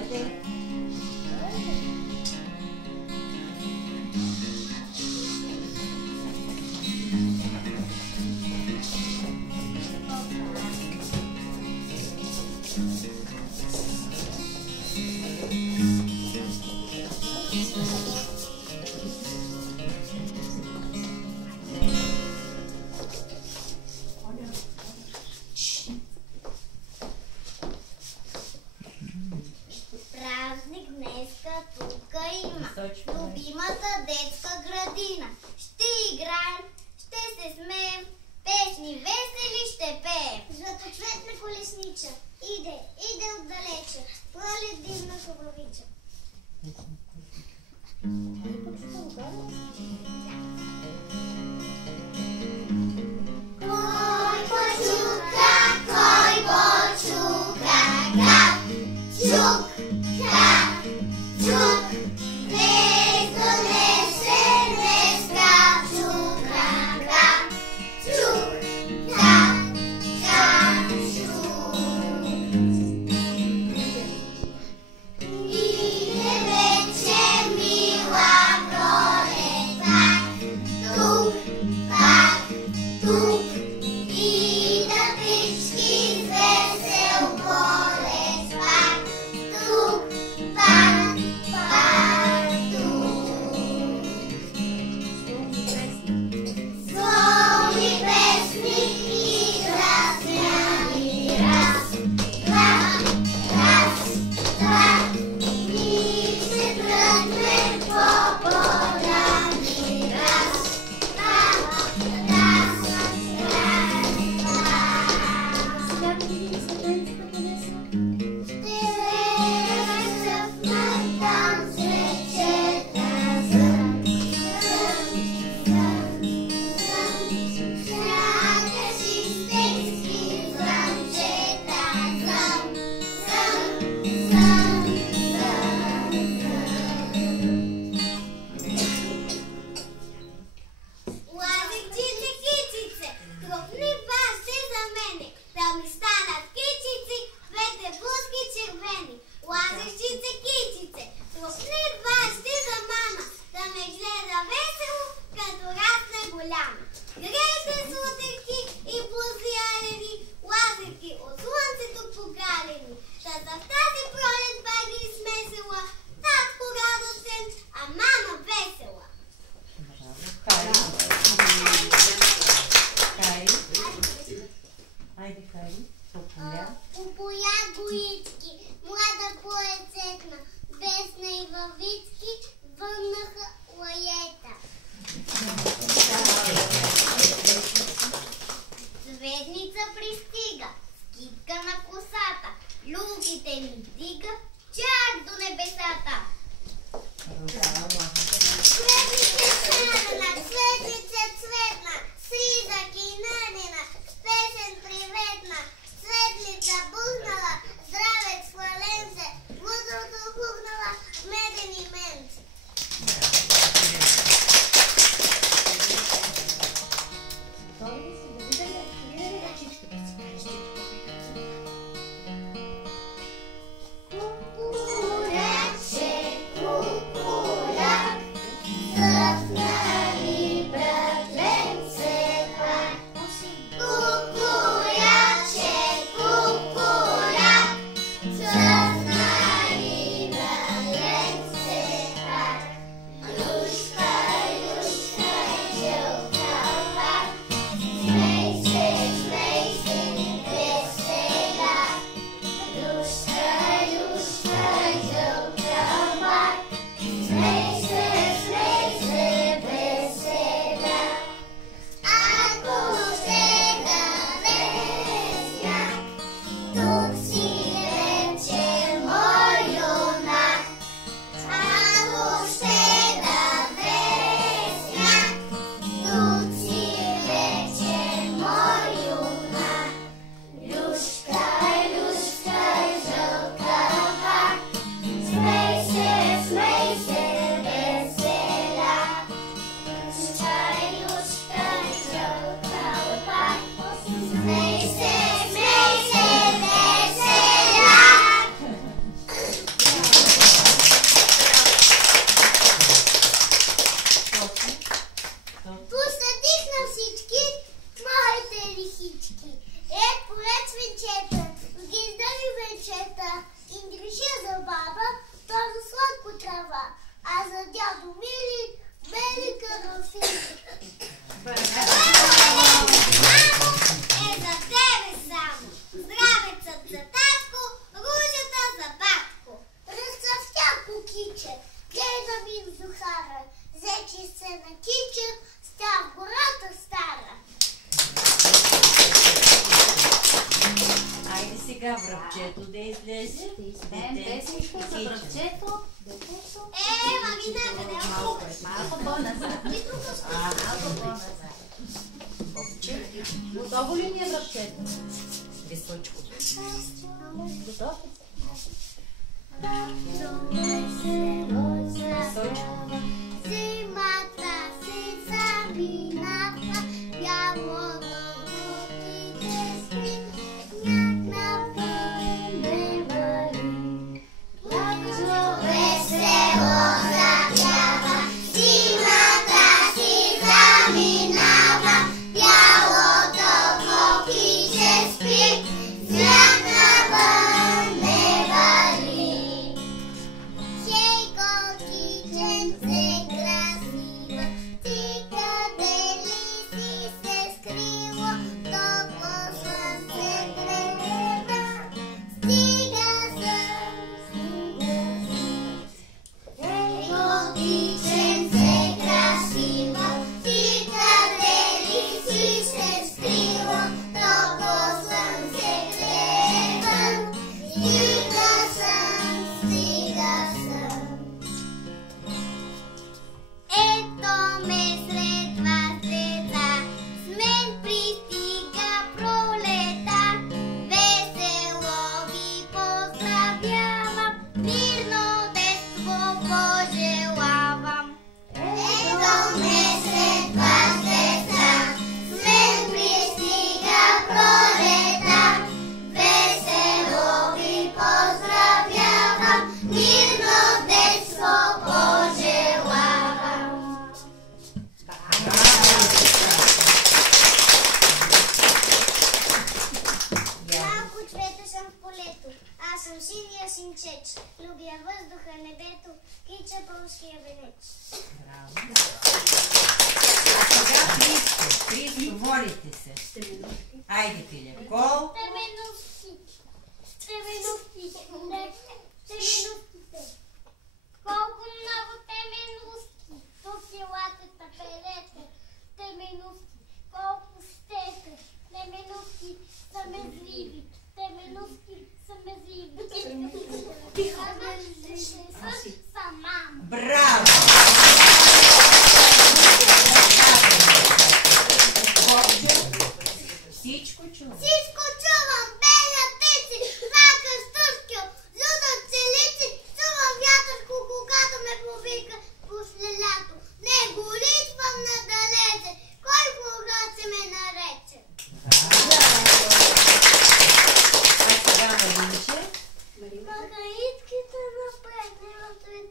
Айде. Любимата детска градина. Ще играем, ще се смеем, песни весели ще пеем. Златоцветна колеснича иде, иде отдалече, пролет дивна хубавича. Кой почука, кап, чук, кап, чук. Звездница пристига, скитка на косата, люлките ми сега връбчето да излезе. Песничка за връбчето. Мамина, къде е? Малко по-назад. Малко по-назад. Готово ли ни е връбчето? Височко. Готов ли? Височко. Зимата си заминава, бялото лутите спи, сняг навън вали. Весело запява, зимата си заминава, бялото лутите спи, сняг навън вали. Хей, котиченце красива, ти къде ли си се скрила? Топло слънце грева, стига съм. Хей, котиченце красива, ти къде ли си се скрила? Топло слънце грева, стига съм, стига съм. Ето ме сред вас деца, с мен пристига пролета. Весело ви поздравявам, мирно детство пожелавам. Ето ме сред вас деца, с мен пристига пролета. Весело ви поздравявам, мирно детство пожелавам. Малко цвете съм в полето, аз съм синия синчеч. Любя въздуха, небето, кича полския венец. Браво. А сега Христо. Христо, молите се. Айде, Филип. Кол. Теменовски, теменовски, теменовските. Колко много теменовски, тук елате тапелете, теменовски. Колко стете, теменовски са мезливи, теменовски са мезливи. Сама. Браво! Всичко чува. Всичко чувам, пея птици, вака стуркио, зудат целици, чувам вятър, когато ме повика после лято. Не го литвам надалече, кой когато ме нарече. А сега Маринче. Магаитките напред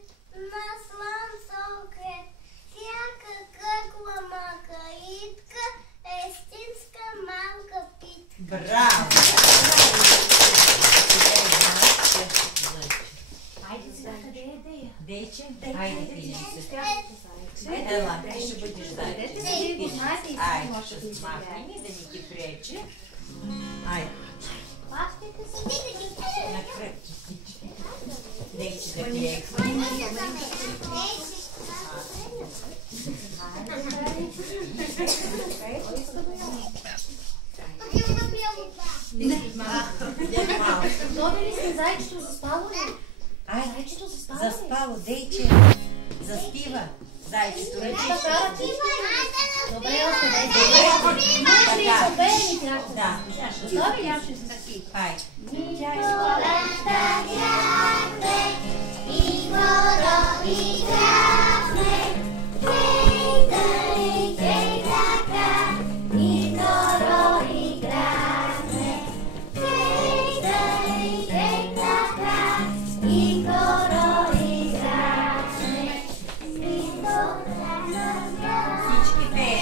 на слънцокрет, всяка кръгла магаитка е истинска малка питка. Браво! Айде сега, къде е Дея? Дейче. Айде, Филип. Ела, ти ще бъдеш Дайте заедно. се, вие го знаете и си Айде, можете да ще си смахни, да ни ти пречи. Айде, Пащите се. на кръпче. Дейче да пие. Готови ли сте? Зайчето заспало ли? Ай, Зайчето заспало ли? заспало, Дейче. Заспива. Зайчето ръчи. Добре, оставете. Може ли Така. запеем и тях? Да. Готови ли? Аз ще се таки. Айде. Всички пеем.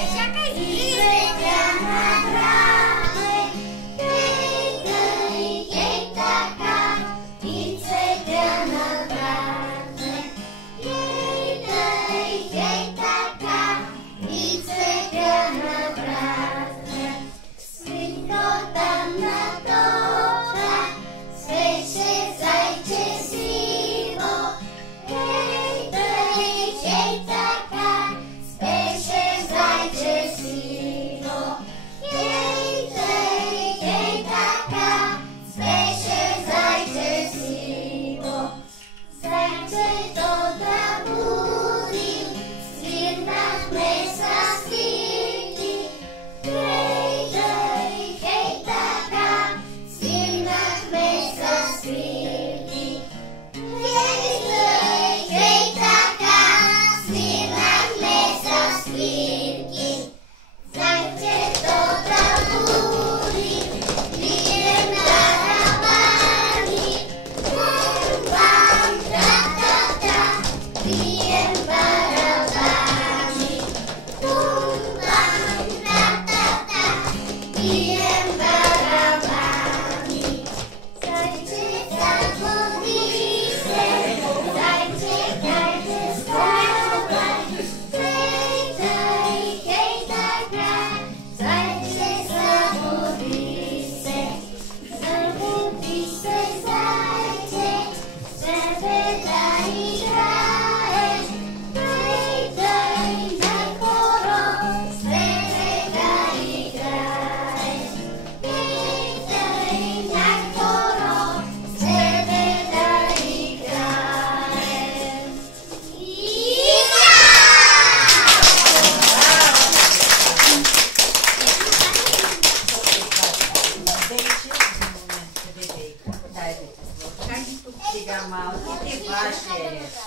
Дайте сложкани тук сега малките ваше ред.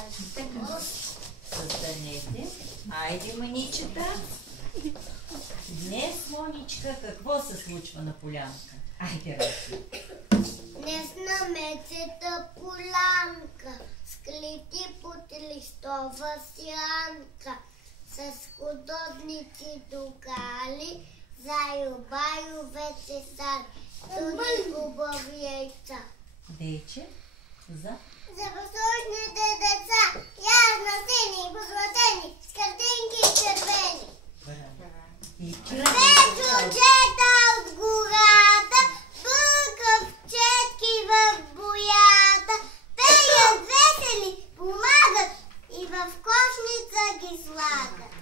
Състанете. Айде, маничета. Днес, Моничка, какво се случва на полянка? Айде, Рачи. Днес на мецата полянка, склети под листова сянка, с художници докали, заю, баю, вече сад, туди хубави яйца. Вече за... За възможните деца, ясно сини, позлатени, с картинки червени. И Джуджета от гората, букавчетки в боята, пеят весели, помагат и в кошница ги слагат.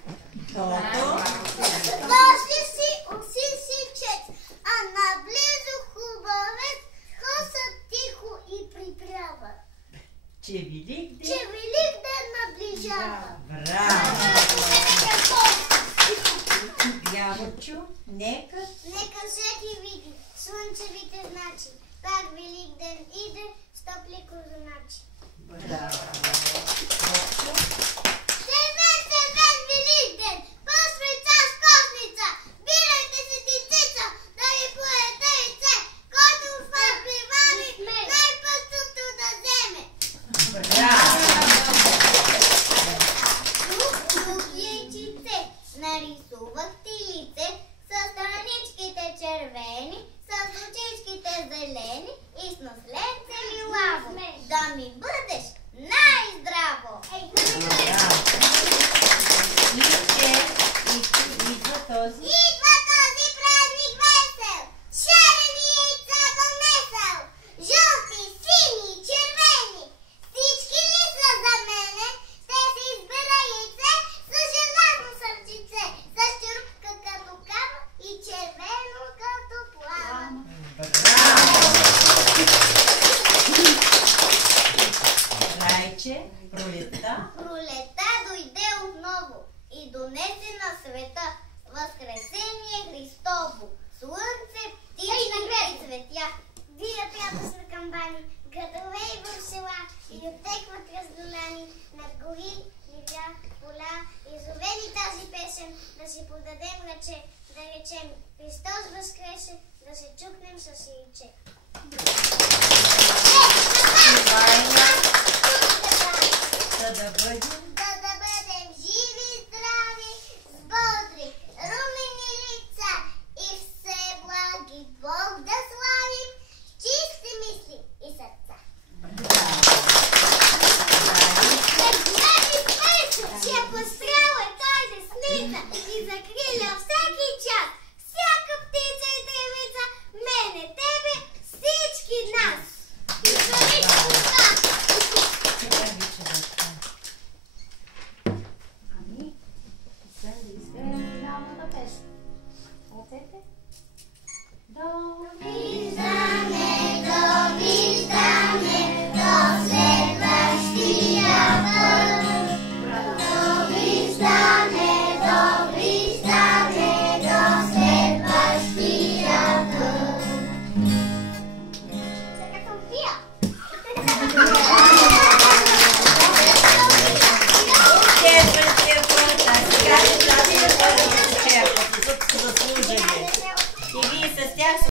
Дошли си, уси си чец, а наблизо хубавец, хосат тихо и припряват. Че Великден... Че Великден наближава. Браво! Явочо, нека... Нека всеки види слънчевите знаци. Пак Великден иде, стопли козуначи. Браво! Червен, червен Великден, посвица с кошница, бирайте си дечица, да ви поете яйце, който в прибави, най-пъстото да вземе. Браво! Тук яйчице, нарисувахте лице, с страничките червени, с очичките зелени и с носленце лилаво. Да ми бъдеш най-здраво! Идва този. Идва този празник весел, шарени яйца донесъл, жълти, сини, червени. Всички ли са за мене? Ще се избера яйце с желязно сърчице, с черупка като кава и червено като плама. Райче, пролетта. Пролета дойде отново и донесе на света Възкресение Христово. Слънце, птички и цветя. Вият радост на камбани, градове и в села, и отекват раздоляни над гори, ливя, поля. Изовени тази песен, да си подадем ръче, да речем Христос възкресе, да се чукнем с яйче.